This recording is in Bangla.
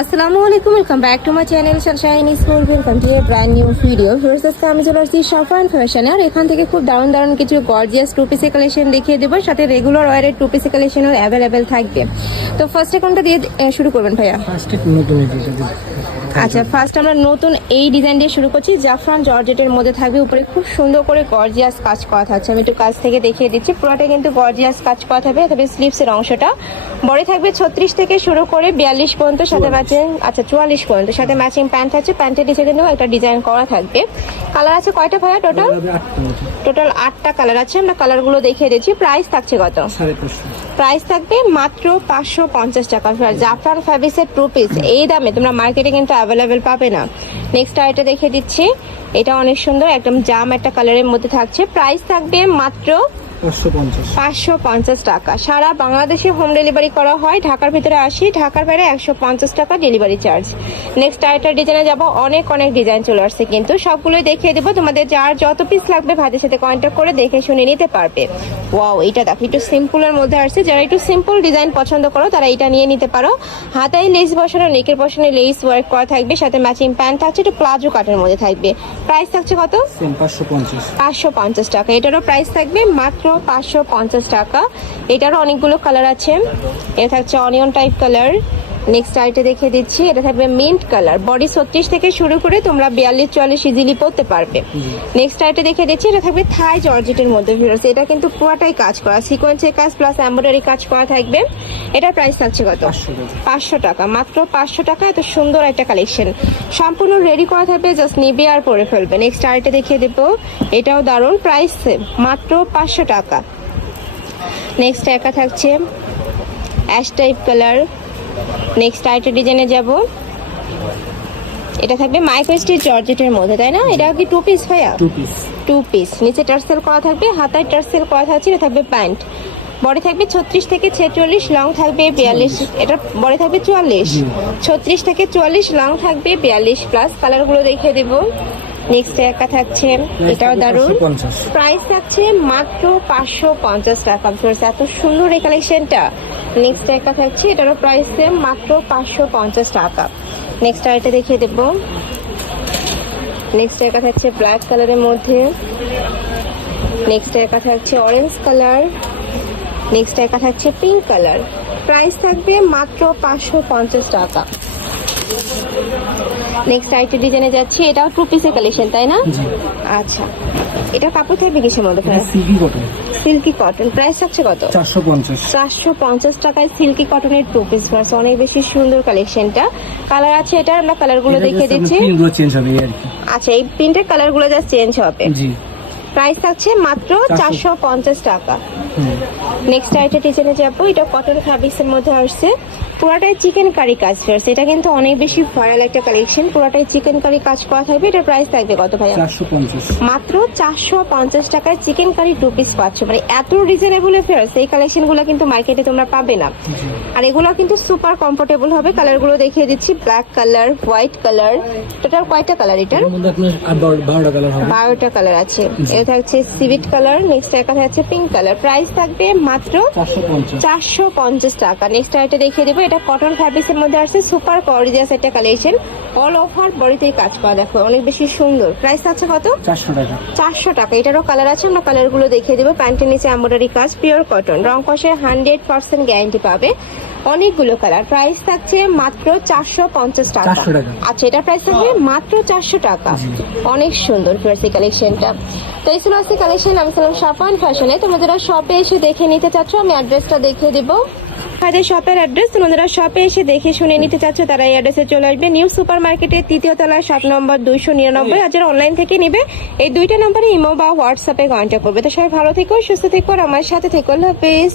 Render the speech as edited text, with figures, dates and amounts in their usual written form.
আসসালামু আলাইকুম, welcome back to my channel Sunshine school. Welcome to A brand new video. Firoz আজকে আমি চলে আসছি সাফান ফ্যাশনে, আর এখান থেকে খুব দারুণ দারুণ কিছু গর্জিয়াস টু পিসের কালেকশন দেখিয়ে দেবো, সাথে রেগুলার ওয়ারের টু পিসের কালেকশনও অ্যাভেলেবেল থাকবে। তো ফার্স্টে কোনটা দিয়ে শুরু করবেন ভাইয়া? আচ্ছা, ফার্স্ট আমরা নতুন এই ডিজাইন দিয়ে শুরু করছি। জাফরান জর্জেটের মধ্যে থাকবে, উপরে খুব সুন্দর করে গর্জিয়াস কাজ করা থাকছে। আমি একটু কাছ থেকে দেখিয়ে দিচ্ছি। পুরোটা কিন্তু গর্জিয়াস কাজ করা থাকবে। তবে স্লিভসের অংশটা বড় থাকবে 36 থেকে শুরু করে 42 পর্যন্ত, সাথে ম্যাচিং 44 পর্যন্ত, সাথে ম্যাচিং প্যান্ট আছে। প্যান্টের নিচে কিন্তু একটা ডিজাইন করা থাকবে। কালার আছে কয়টা ভাইয়া? টোটাল 8টা কালার আছে। আমরা কালারগুলো দেখিয়ে দিচ্ছি। প্রাইস থাকছে কত? প্রাইস থাকবে মাত্র 550 টাকা। জাফরান ফ্যাব্রিক্সের টু পিস এই দামে তোমরা মার্কেটে কিন্তু অ্যাভেলেবেল পাবে না। নেক্সট আইটা দেখিয়ে দিচ্ছি। এটা অনেক সুন্দর, একদম জাম একটা কালারের মধ্যে থাকছে। প্রাইস থাকবে মাত্র 550 টাকা। সারা বাংলাদেশে হোম ডেলিভারি করা হয়। ঢাকার ভিতরে 80, ঢাকার বাইরে 150 টাকা ডেলিভারি চার্জ। নেক্সট আইটার ডিজাইনে যাবো। অনেক ডিজাইন চলে আসছে, কিন্তু সবগুলোই দেখিয়ে দেবো। তোমাদের যার যত পিস লাগবে ভাইদের সাথে কন্ট্যাক্ট করে দেখে শুনে নিতে পারবে। ওয়াও, এটা দেখো একটু সিম্পলের মধ্যে আসছে। যারা একটু সিম্পল ডিজাইন পছন্দ করো তারা এটা নিয়ে নিতে পারো। হাতায় লেস বসানো, নেকের বসানো লেস ওয়ার্ক করা থাকবে, সাথে ম্যাচিং প্যান্ট থাকছে, একটু প্লাজো কাটের মধ্যে থাকবে। প্রাইস থাকছে কত? 550 টাকা। এটারও প্রাইস থাকবে মাত্র 550 টাকা। এটারও অনেকগুলো কালার আছে। এটা থাকছে অনিয়ন টাইপ কালার। নেক্সট আইটে দেখিয়ে দিচ্ছি। এটা থাকবে মিন্ট কালার। বডি 36 থেকে শুরু করে তোমরা 42-44 ইজিলি পরতে পারবে। নেক্সট আইটে দেখিয়ে দিচ্ছি। এটা থাকবে থাই জর্জেটের মধ্যে। এটা কিন্তু পুরোটাই কাজ করা, সিকোয়েন্সের কাজ প্লাস এমব্রয়ডারি কাজ করা থাকবে। এটার প্রাইস থাকছে কত? 500 টাকা। মাত্র 500 টাকা। এত সুন্দর একটা কালেকশন সম্পূর্ণ রেডি করা থাকবে, জাস্ট নিবে আর পরে ফেলবে। নেক্সট আইটে দেখিয়ে দেবো। এটাও দারুণ, প্রাইস মাত্র 500 টাকা। নেক্সট একা থাকছে অ্যাশ টাইপ কালার। নেক্সট আইটের ডিজাইনে যাব। এটা থাকবে মাইক্রো স্টিচ জর্জেটের মধ্যে, তাই না? এটা কি টু পিস ভাইয়া? Two piece. নিচে টার্সেল করা থাকবে, হাতায় টার্সেল করা থাকছে। এটা থাকবে প্যান্ট। বডি থাকবে 36 থেকে 46, লং থাকবে 42। এটা বডি থাকবে 44, 36 থেকে 44, লং থাকবে 42 প্লাস। কালারগুলো দেখিয়ে দেবো। নেক্সট একা থাকছে। এটাও দারুণ, প্রাইস থাকছে মাত্র 550 টাকা। এত সুন্দর এই কালেকশনটা। নেক্সট একা থাকছে। এটারও প্রাইস মাত্র 550 টাকা। নেক্সট আইটা দেখিয়ে দেবো। নেক্সট একা থাকছে ব্ল্যাক কালারের মধ্যে। নেক্সট একা থাকছে অরেঞ্জ কালার। নেক্সট একা থাকছে পিঙ্ক কালার। প্রাইস থাকবে মাত্র 550 টাকা। নেক্সট আইটেম ডিজাইনে যাচ্ছি। এটাও টু পিসের কালেকশন, তাই না? আচ্ছা, এটা কাপড় থাকবে কিসের মধ্যে? Silky cotton. প্রাইস থাকছে কত? 450 টাকায় সিল্কি কটনের টু পিস ভার্স। অনেক বেশি সুন্দর কালেকশনটা। কালার আছে এটা, আমরা কালারগুলো দেখিয়ে দিচ্ছি। আচ্ছা, এই প্রিন্টের কালারগুলো জাস্ট চেঞ্জ হবে। প্রাইস থাকছে মাত্র 450 টাকা। নেক্সট আইটেম ডিজাইনে যাবো। এটা কটন ফ্যাব্রিক্সের মধ্যে আসছে। পুরাটাই চিকেন কারি কাজ ফেরছে। এটা কিন্তু অনেক বেশি ভাইরাল একটা কালেকশন। পুরাটাই চিকেন কারি কাজ করা থাকবে। এটার প্রাইস থাকবে কত ভাইয়া? 450। মাত্র 450 টাকায় চিকেন কারি টু পিস পাচ্ছ। মানে এত রিজনেবল ফেরছে এই কালেকশন গুলো কিন্তু মার্কেটে তোমরা পাবে না। আর এগুলো কিন্তু সুপার কমফোর্টেবল হবে। কালার গুলো দেখিয়ে দিচ্ছি। Black colour, white colour. Total কয়টা কালার এটার? 12টা কালার আছে। এটা থাকছে সিভিট কালার। নেক্সট একা থাকছে পিঙ্ক কালার। প্রাইস থাকবে মাত্র 450 টাকা। নেক্সট আইটা দেখিয়ে দেবো। এটা কটন ফ্যাব্রিক্সের মধ্যে আসছে। সুপার গর্জিয়াস একটা কালেকশন। অল ওভার বডিতে কাজ করা, দেখো অনেক বেশি সুন্দর। প্রাইস আছে কত? 400 টাকা। এটারও কালার আছে, আমরা কালারগুলো দেখিয়ে দেবো। প্যান্টের নিচে এমব্রয়ডারি কাজ, পিওর কটন। রং কষে 100% গ্যারান্টি পাবে। অনেকগুলো কালার। প্রাইস থাকছে মাত্র 450 টাকা। আচ্ছা, এটা প্রাইস থাকবে মাত্র 400 টাকা। অনেক সুন্দর ফেরসি কালেকশনটা। তো এই ছিল আজকে কালেকশন। আমি ছিলাম সাফান ফ্যাশনে। তোমরা যারা শপে এসে দেখে নিতে চাচ্ছ, আমি অ্যাড্রেসটা দেখিয়ে দিব। আমাদের শপের অ্যাড্রেস, তোমরা শপে এসে দেখে শুনে নিতে চাচ্ছ তারা এই অ্যাড্রেসে চলে আসবে। নিউ সুপার মার্কেটের 3য় তলায় 7 নম্বর 299। আর যারা অনলাইন থেকে নিবে এই 2টা নম্বরে ইমো বা হোয়াটসঅ্যাপে কন্ট্যাক্ট করবে। তো সবাই ভালো থেকো, সুস্থ থেকো, আর আমার সাথে থেকো। আল্লাহ হাফেজ।